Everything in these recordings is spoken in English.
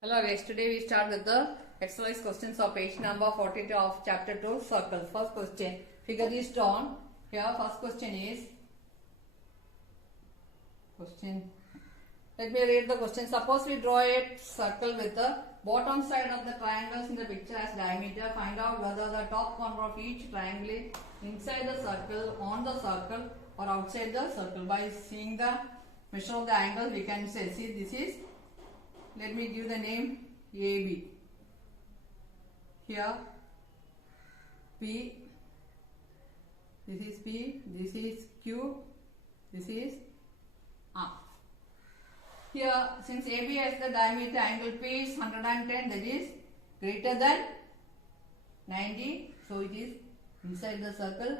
Hello guys, today we start with the exercise questions of page number 42 of chapter 2 circle. First question, figure is drawn. Here first question is, let me read the question. Suppose we draw a circle with the bottom side of the triangles in the picture as diameter. Find out whether the top corner of each triangle is inside the circle, on the circle or outside the circle. By seeing the measure of the angle we can say, see this is, let me give the name AB. Here P, this is P, this is Q, this is R. Here since AB has the diameter, angle P is 110, that is greater than 90, so it is inside the circle.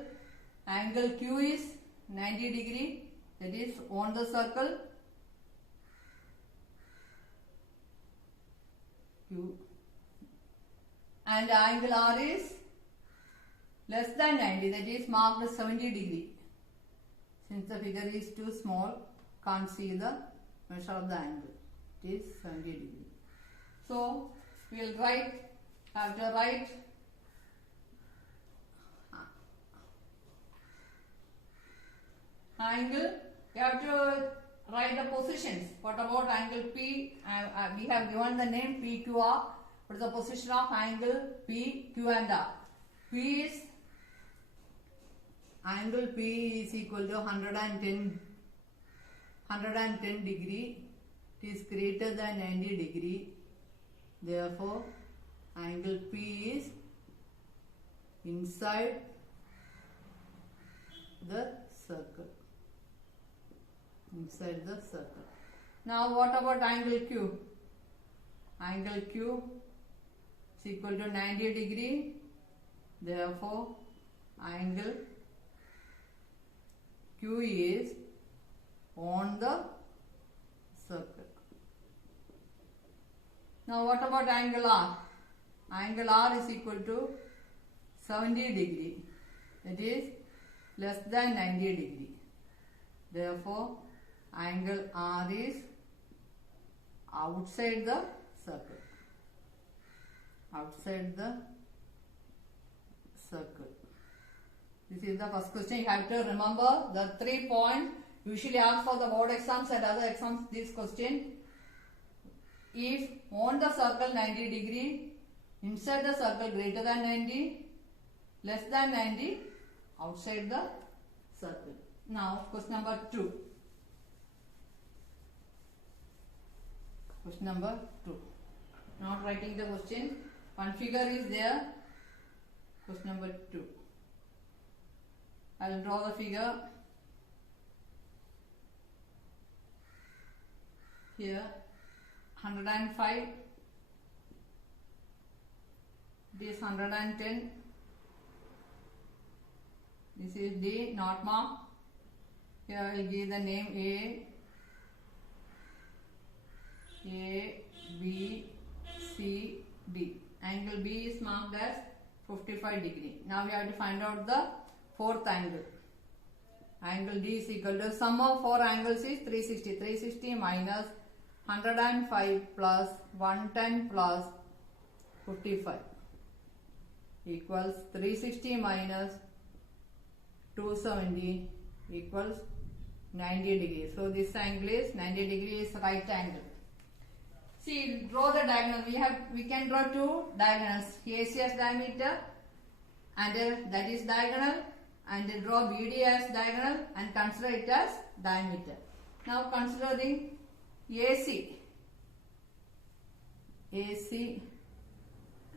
Angle Q is 90 degree, that is on the circle. Q, and angle R is less than 90, that is marked as 70 degree. Since the figure is too small, can't see the measure of the angle. It is 70 degree. So we will have to write angle. We have to write the positions. What about angle P? We have given the name PQR. What is the position of angle P, Q and R? Angle P is equal to 110 degree. It is greater than 90 degree. Therefore, angle P is inside the circle. Inside the circle. Now what about angle Q? Angle Q is equal to 90 degree. Therefore, angle Q is on the circle. Now what about angle R? Angle R is equal to 70 degree. That is less than 90 degree. Therefore, angle R is outside the circle. Outside the circle. This is the first question. You have to remember the 3 points. Usually asked for the board exams and other exams this question. If on the circle 90 degree, inside the circle greater than 90, less than 90, outside the circle. Now question number 2. Question number 2. Not writing the question. One figure is there. Question number 2. I will draw the figure. Here 105. This 110. This is D, not mark. Here I will give the name A, B, C, D. Angle B is marked as 55 degree. Now we have to find out the fourth angle. Angle D is equal to sum of four angles is 360. 360 minus 105 plus 110 plus 55 equals 360 minus 270 equals 90 degrees. So this angle is 90 degrees right angle. See, draw the diagonal. We can draw two diagonals. AC as diameter and that is diagonal, and draw BD as diagonal and consider it as diameter. Now considering AC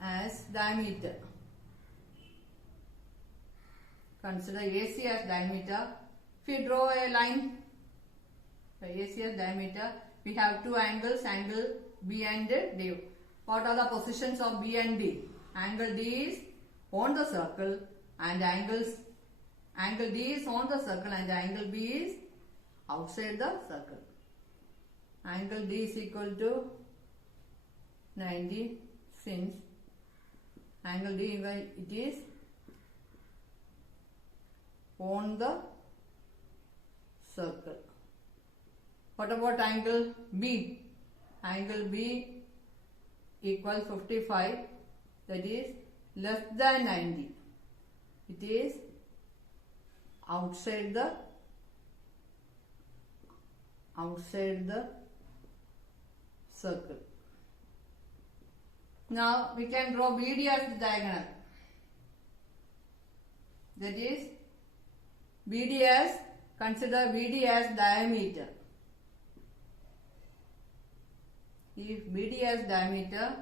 as diameter. Consider AC as diameter. If you draw a line for AC as diameter, we have two angles, angle B and D. What are the positions of B and D? Angle D is on the circle and angle D is on the circle and angle B is outside the circle. Angle D is equal to 90 since angle D it is on the circle. What about angle B? Angle B equals 55, that is less than 90. It is outside the circle. Now we can draw BD as the diagonal. That is consider BD as diameter. If BD as diameter,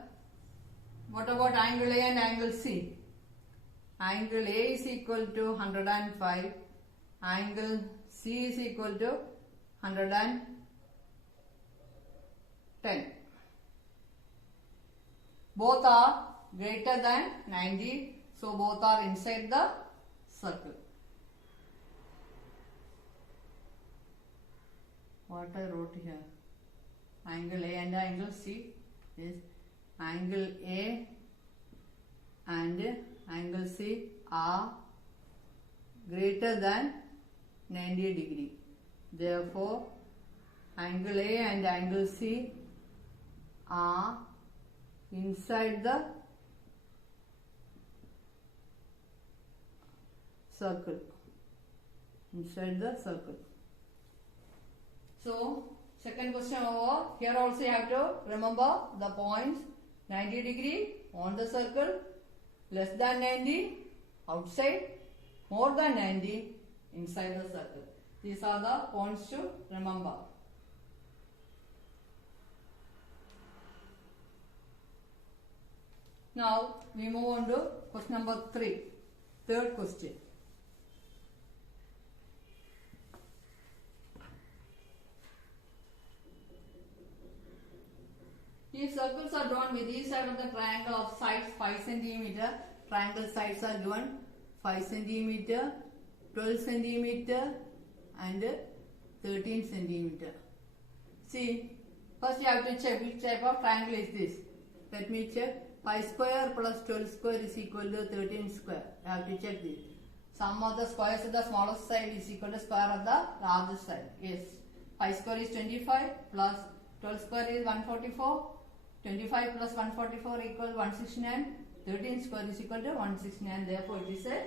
what about angle A and angle C? Angle A is equal to 105, angle C is equal to 110. Both are greater than 90, so both are inside the circle. What I wrote here? Angle A and angle C is angle A and angle C are greater than 90 degree. Therefore, angle A and angle C are inside the circle. So, second question over. Here also you have to remember the points. 90 degree on the circle, less than 90 outside, more than 90 inside the circle. These are the points to remember. Now we move on to question number 3, third question. If circles are drawn with each side of the triangle of sides 5 cm, triangle sides are given 5 cm, 12 cm and 13 cm. See, first you have to check which type of triangle is this. Let me check. 5 square plus 12 square is equal to 13 square. You have to check this. Sum of the squares of the smallest side is equal to square of the largest side. Yes. 5 square is 25 plus 12 square is 144. 25 plus 144 equal 169. 13 square is equal to 169. Therefore, it is a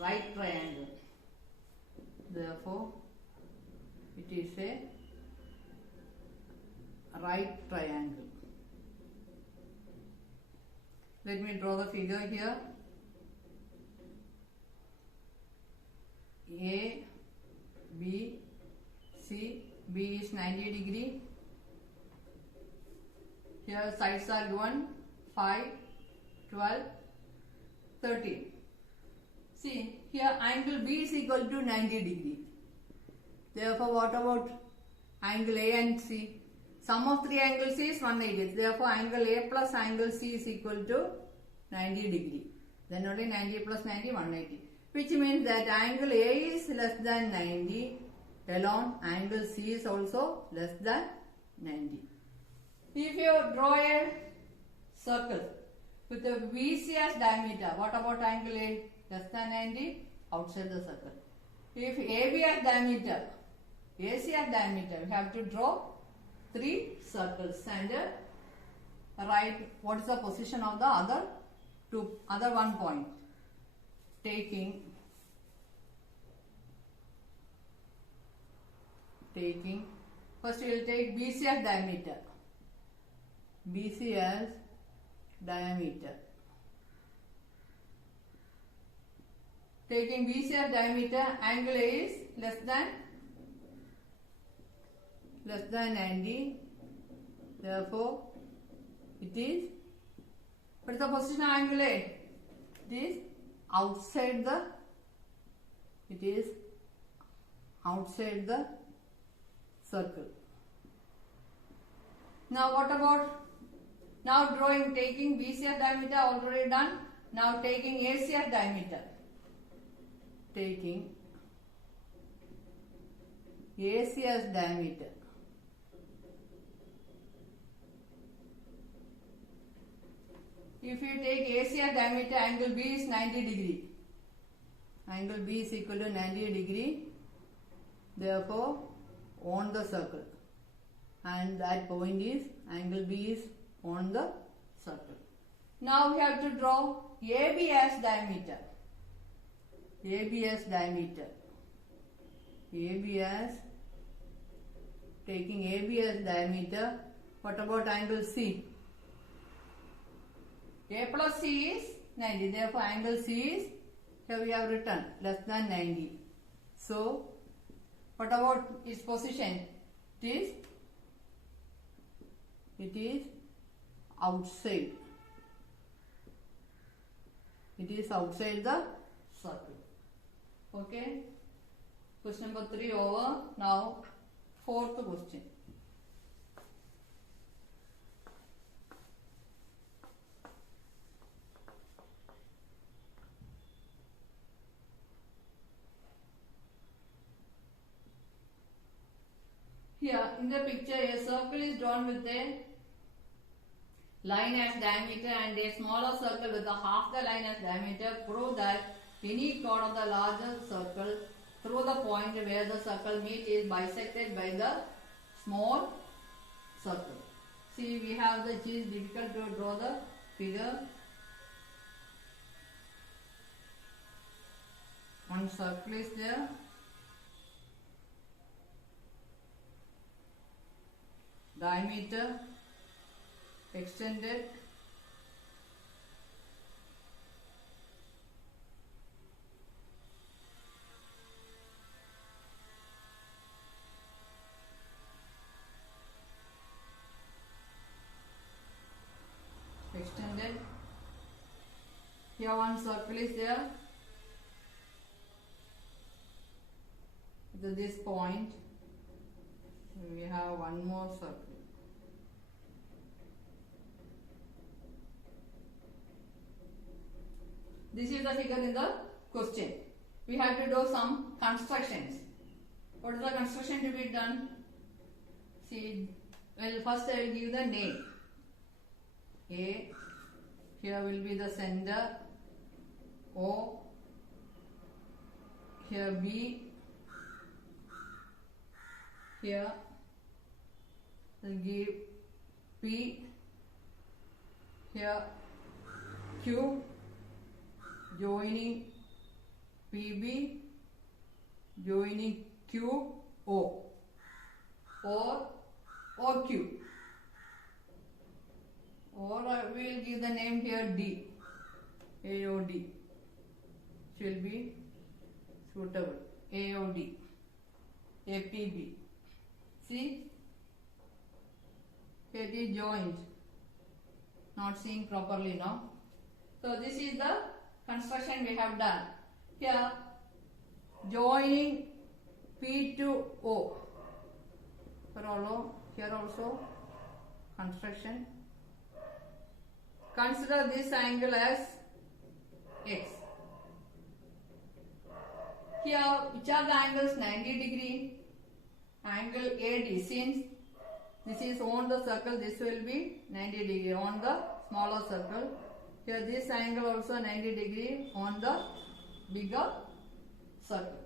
right triangle. Therefore, it is a right triangle. Let me draw the figure here. A, B, C. B is 90 degree. Here sides are given 5, 12, 13. See, here angle B is equal to 90 degree. Therefore, what about angle A and C? Sum of three angles is 180. Therefore, angle A plus angle C is equal to 90 degree. Then only 90 plus 90, 180. Which means that angle A is less than 90. Alone, angle C is also less than 90. If you draw a circle with a BC as diameter, what about angle A? Less than 90, outside the circle. If AB as diameter, AC as diameter, we have to draw 3 circles and write what is the position of the other one point. First we will take BC as diameter. BC as diameter. Taking BC as diameter, angle A is less than 90. Therefore, it is, what is the position of angle A? It is outside the circle. Now what about, now drawing, taking BC as diameter already done. Now taking AC as diameter. Taking AC as diameter. If you take AC as diameter, angle B is 90 degree. Angle B is equal to 90 degree. Therefore, on the circle. And that point is, angle B is on the circle. Now we have to draw AB as diameter. AB as diameter. AB as, taking AB as diameter. What about angle C? A plus C is 90. Therefore, angle C is, here we have written, less than 90. So, what about its position? It is outside. It is outside the circle. Okay. Question number 3 over. Now, fourth question. Here in the picture, a circle is drawn with a line as diameter and a smaller circle with a half the line as diameter. Prove that any chord of the larger circle through the point where the circle meet is bisected by the small circle. See, we have it is difficult to draw the figure. One circle is there. Diameter extended, here one circle is there at this point. We have one more circle. This is the figure in the question. We have to do some constructions. What is the construction to be done? See, well, first I will give the name. A, here will be the center. O, here B, here I will give P, here Q, joining PB, joining QO, or OQ, or we will give the name here D, AOD, will be suitable, AOD, APB. See, it is joined, not seen properly now. So this is the construction we have done. Here, joining P to O. Here also construction. Consider this angle as X. Here, which are the angles? 90 degree. Angle AD, since this is on the circle, this will be 90 degree on the smaller circle. Here this angle also 90 degree on the bigger circle.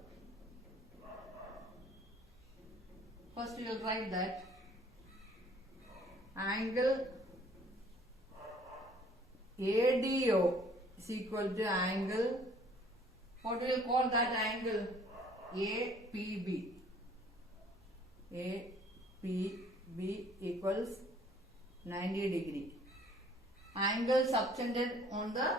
First we will write that angle ADO is equal to angle, what we will call that angle? APB. APB equals 90 degree. Angle subtended on the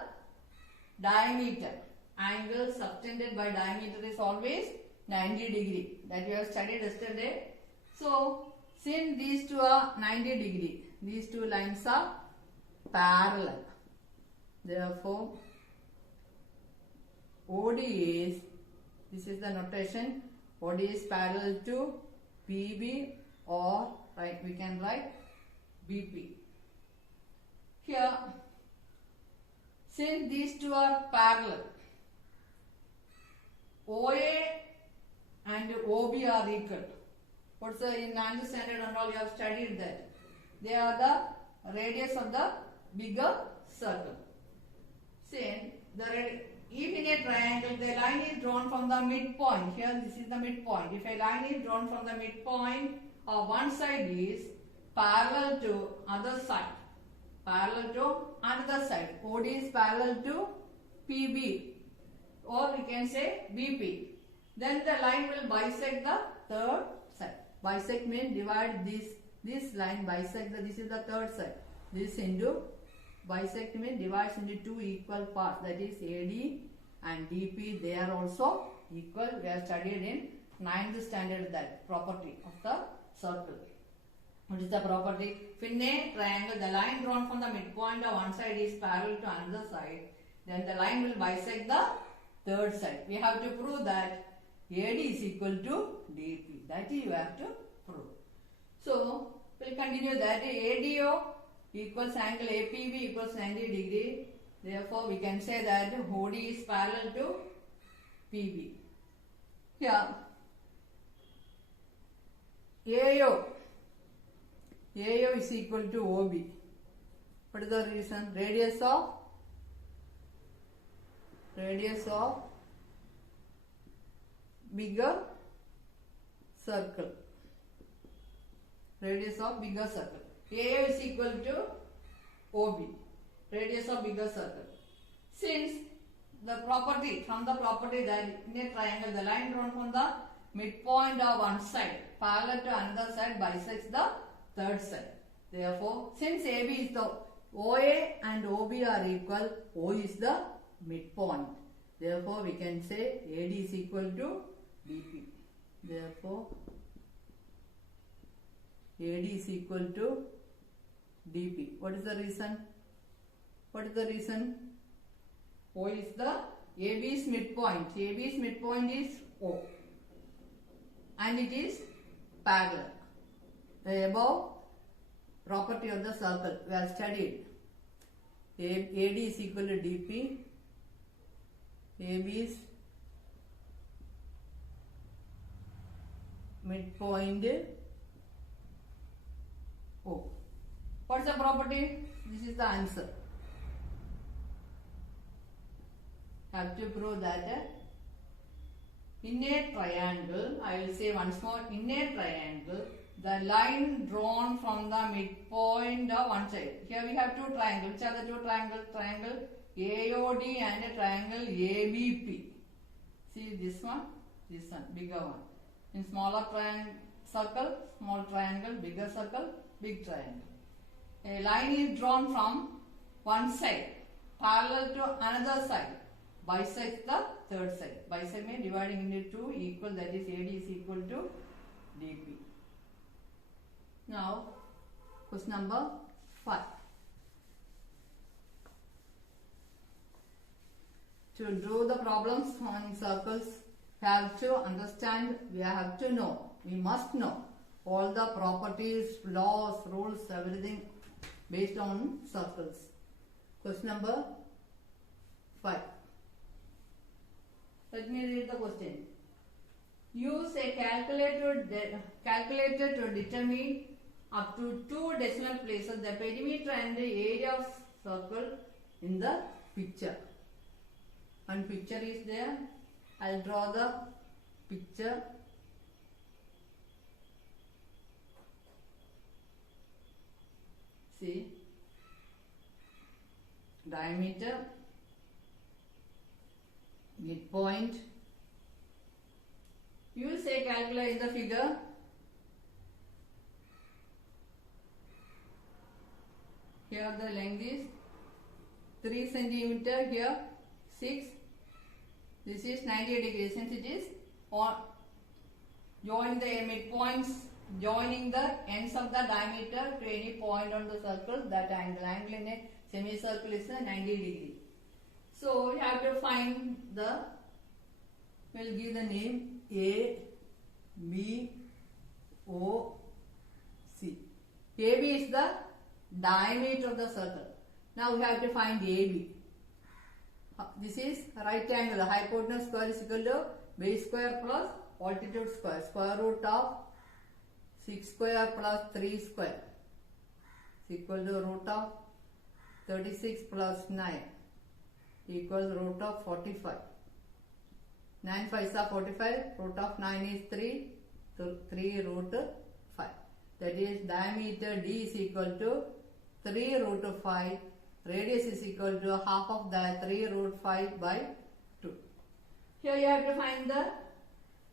diameter. Angle subtended by diameter is always 90 degree. That we have studied yesterday. So, since these two are 90 degree, these two lines are parallel. Therefore, OD is, this is the notation, OD is parallel to PB, or we can write BP. Here, since these two are parallel, OA and OB are equal. What's the, in 9th standard and all you have studied that. They are the radius of the bigger circle. Since if in a triangle the line is drawn from the midpoint, here this is the midpoint. If a line is drawn from the midpoint, one side is parallel to other side. parallel to another side. OD is parallel to PB, or we can say BP. Then the line will bisect the third side. Bisect means divide this line bisect this is the third side. This into bisect means divides into two equal parts, that is AD and DP. They are also equal. We have studied in 9th standard that property of the circle. What is the property? If in a triangle the line drawn from the midpoint of one side is parallel to another side, then the line will bisect the third side. We have to prove that AD is equal to DP. That you have to prove. So we'll continue that. ADO equals angle APB equals 90 degree. Therefore we can say that OD is parallel to PB. Here AO is equal to OB. What is the reason? Radius of bigger circle. Radius of bigger circle. AO is equal to OB. Radius of bigger circle. Since the property, from the property that in a triangle the line drawn from the midpoint of one side parallel to another side bisects the third side. Therefore, since AB is the OA and OB are equal, O is the midpoint. Therefore, we can say AD is equal to BP. Therefore, AD is equal to DP. What is the reason? What is the reason? O is the AB's midpoint. AB's midpoint is O. And it is parallel. The above property of the circle we have studied. AD is equal to DP. AB's midpoint O. What's the property? This is the answer. Have to prove that in a triangle, I will say once more, in a triangle, the line drawn from the midpoint of one side. Here we have two triangles. Which are the two triangles? Triangle AOD and a triangle ABP. See this one, bigger one. In smaller triangle, circle, small triangle, bigger circle, big triangle. A line is drawn from one side, parallel to another side, bisects the third side. Bisect means dividing into two equal, that is AD is equal to DP. Now, question number 5. To do the problems on circles, we have to understand, we have to know, we must know all the properties, laws, rules, everything based on circles. Question number 5. Let me read the question. Use a calculator to determine up to 2 decimal places the perimeter and the area of circle in the picture. One picture is there. I'll draw the picture. See, diameter, midpoint. You will say calculate in the figure. Here the length is 3 centimeter. Here 6. This is 90 degrees. Since it is on join the midpoints, joining the ends of the diameter to any point on the circle, that angle in a semicircle is 90 degree. So you have to find the, we'll give the name A, B, O, C. AB is the diameter of the circle. Now we have to find AB. This is right angle. The hypotenuse square is equal to base square plus altitude square. Square root of 6 square plus 3 square is equal to root of 36 plus 9 equals root of 45. 9 5s are 45. Root of 9 is 3. So 3 root 5. That is diameter D is equal to 3 root 5. Radius is equal to half of that, 3 root 5 by 2. Here you have to find the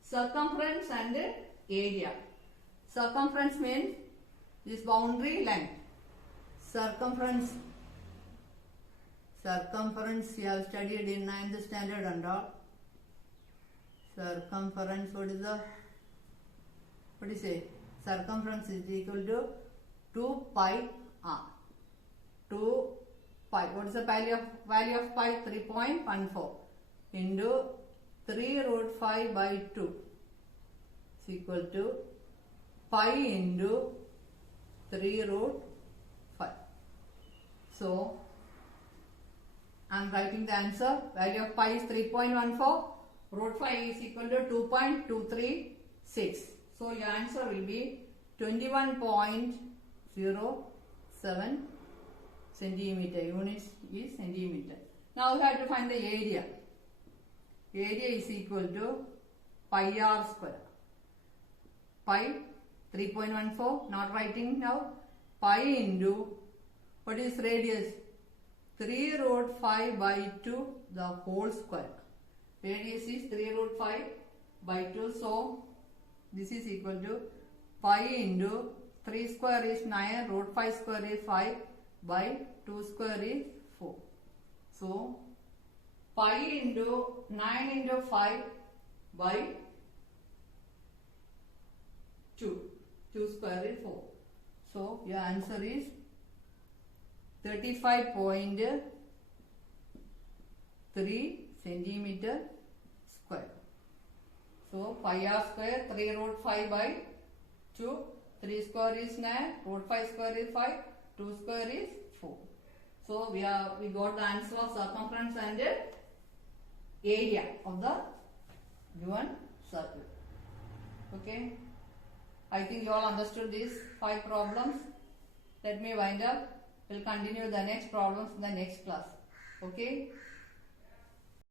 circumference and area. Circumference means this boundary length. Circumference you have studied in 9th standard and all. Circumference, what is it? Circumference is equal to 2 pi r. 2 pi. What is the value of pi? 3.14 into 3 root 5 by 2 is equal to pi into 3 root 5. So, I am writing the answer. Value of pi is 3.14. Root 5 is equal to 2.236. So, your answer will be 21.07 centimeter. Units is centimeter. Now, we have to find the area. Area is equal to pi r square. Pi 3.14, not writing now. Pi into, what is radius? 3 root 5 by 2, the whole square. Radius is 3 root 5 by 2. So, this is equal to pi into 3 square is 9, root 5 square is 5 by 2 square is 4. So, pi into 9 into 5 by 2. 2 square is 4. So, your answer is 35.3 centimeter square. So, pi r square 3 root 5 by 2. 3 square is 9, root 5 square is 5, 2 square is 4. So, we got the answer of circumference and area of the given circle. Okay. I think you all understood these 5 problems. Let me wind up. We'll continue the next problems in the next class. Okay.